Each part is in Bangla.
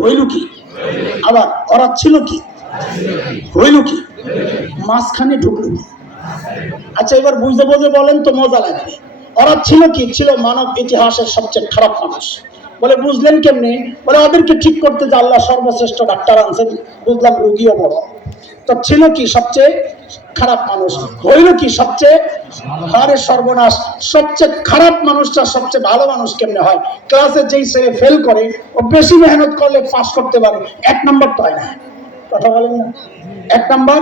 হইল কি? আবার ওরা ছিল কি? হইল কি? মাঝখানে ঢুকলো কি? আচ্ছা এবার বুঝতে বুঝে বলেন তো, মজা লাগবে। ওরা ছিল কি? ছিল মানব ইতিহাসের সবচেয়ে খারাপ মানুষ। বলে বুঝলেন কেমনে? বলে ওদেরকে ঠিক করতে যে আল্লাহ সর্বশ্রেষ্ঠ ডাক্তার আনছেন, বুঝলাম রোগীও বড়। তো ছিল কি? সবচেয়ে খারাপ মানুষ। হইল কি? সবচেয়ে হারে সর্বনাশ। সবচেয়ে খারাপ মানুষটা সবচেয়ে ভালো মানুষ কেমনে হয়? ক্লাসে যেই ছেলে ফেল করে, ও বেশি মেহনত করলে পাস করতে পারে, 1 নাম্বার তো হয় না। কথা বলেন না, 1 নাম্বার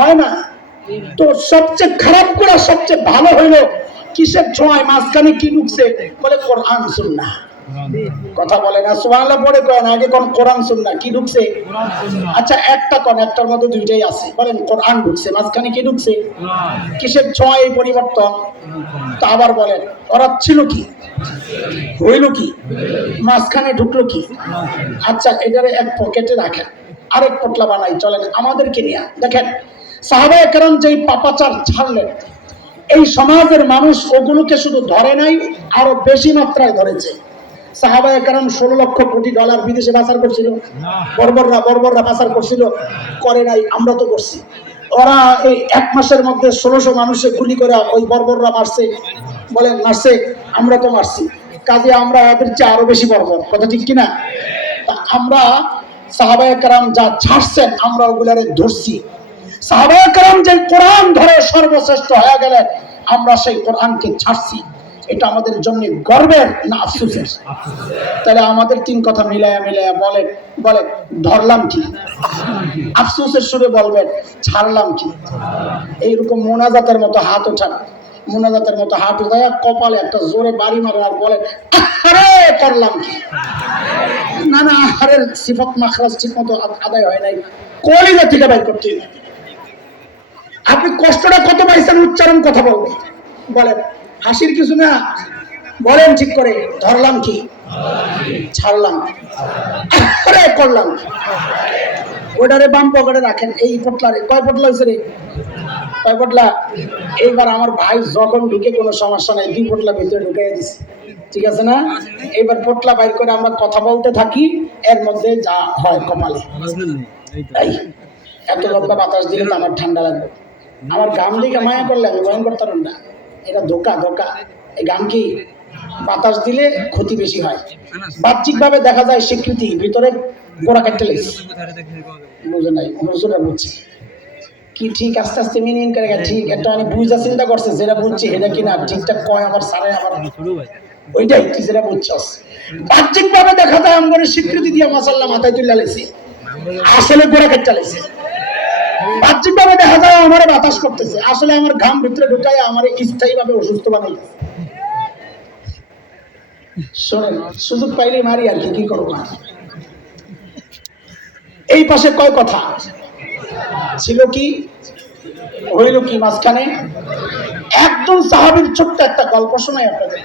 হয় না। তো সবচেয়ে খারাপ করা সবচেয়ে ভালো হইলো কিসের ছোঁয়ায়? মাঝখানে কি ঢুকছে? বলে কোরআন সুন্নাহ। কথা বলে না, সুবহানাল্লাহ পড়ে কয় না, আগে কোন কোরআন সুন্নাহ কি ঢুকছে? আচ্ছা একটা কোন, একটার মধ্যে দুইটাই আছে। বলেন কোরআন ঢুকছে, মাঝখানে কি ঢুকছে? কিসের ছোঁয়ায় এই পরিবর্তন? তো আবার বলেন ওরা ছিল কি? হইল কি? মাঝখানে ঢুকলো কি? আচ্ছা এটারে এক পকেটে রাখেন, আরেক পটলা বানাই, চলেন আমাদেরকে নিয়ে দেখেন সাহাবায়ে কেরাম যেই পাপাচার ছাড়লেন, এই সমাজের মানুষ ওগুলোকে শুধু ধরে নাই, আরো বেশি মাত্রায় ধরেছে। সাহাবায়ে কেরাম 16 লক্ষ কোটি ডলার বিদেশে পাচার করছিল, বর্বররা পাচার করছিল, করে নাই? আমরা তো করছি। ওরা এই 1 মাসের মধ্যে 1600 মানুষে গুলি করে ওই বর্বররা মারছে। বলেন মারছে? আমরা তো মারছি। কাজে আমরা ওদের চেয়ে আরো বেশি বর্বর, কথা ঠিক কিনা? আমরা সাহাবায়ে কেরাম যা ছাড়ছেন আমরা ওগুলারে ধরছি। সাহাবায়ে কেরাম যে কোরআন ধরে সর্বশ্রেষ্ঠ হয়ে গেলেন, আমরা সেই কোরআনকে ছাড়ছি। এটা আমাদের জন্য গর্বের না আফসোসের? তাহলে আমাদের 3 কথা মিলায়া বলেন, বলেন ধরলাম কি? আফসোসের সুরে বলবেন ছাড়লাম কি? এইরকম মোনাজাতের মতো হাত ওঠান, মোনাজাতের মতো হাত উঠায় কপালে একটা জোরে বাড়ি মারেন আর বলেন আরে করলাম কি? না না, আরে সিফাত মাখরাজ ঠিক মতো আদায় হয় নাই, কলিজা থেকে বাইর করতে হবে। আপনি কষ্টটা কত পাইছেন উচ্চারণ কথা বলবেন। বলেন হাসির কিছু না, বলেন ঠিক করে ধরলাম কি? ছাড়লাম আরে করলাম। ওটারে বাম পকেটে রাখেন। এই পটলারে কয় পটলা হয়েছে রে? কয় পটলা? এইবার আমার ভাই যখন ঢুকে কোনো সমস্যা নাই, 2 পটলা ভিতরে ঢুকাই দিছে, ঠিক আছে না? এইবার পটলা বাইর করে আমরা কথা বলতে থাকি, এর মধ্যে যা হয় কপালে। এই এত লম্বা বাতাস দিলে তো আমার ঠান্ডা লাগবে। আমার গাম দিকে মায়া করলে আমি বয়ন করতে পারব না। এটা ধোকা। এই গাম কি? বাতাস দিলে ক্ষতি বেশি হয়। বাহ্যিক ভাবে দেখা যায় স্বীকৃতি, ভিতরে গোড়া কাটতে লেগেছে। বুঝে নাই, হুজুরা বুঝছে কি ঠিক আস্তে আস্তে মিনিং করে ঠিক একটা অনেক বুঝা চিন্তা করছে, যেটা বুঝছি এটা কিনা ঠিকঠাক কয় আবার সারে আবার ওইটাই তুই যেটা বুঝছস। বাহ্যিক ভাবে দেখা যায় আমগরে স্বীকৃতি দিয়ে মাশাআল্লাহ মাথায় তুলে লেছে, আসলে গোড়া কাটতে লেছে। বাহ্যিক ভাবে দেখা যায় আমারে বাতাস করতেছে, আসলে আমার ঘাম ভিতরে ঢুকায় আমারে স্থায়ী ভাবে অসুস্থ বানাইতেছে। শোনেন সুযোগ পাইলে মারি আর কি করবো। এই পাশে কয় কথা ছিল কি? হইল কি? মাঝখানে একজন সাহাবীর ছোট্ট একটা গল্প শোনাই আপনাদের।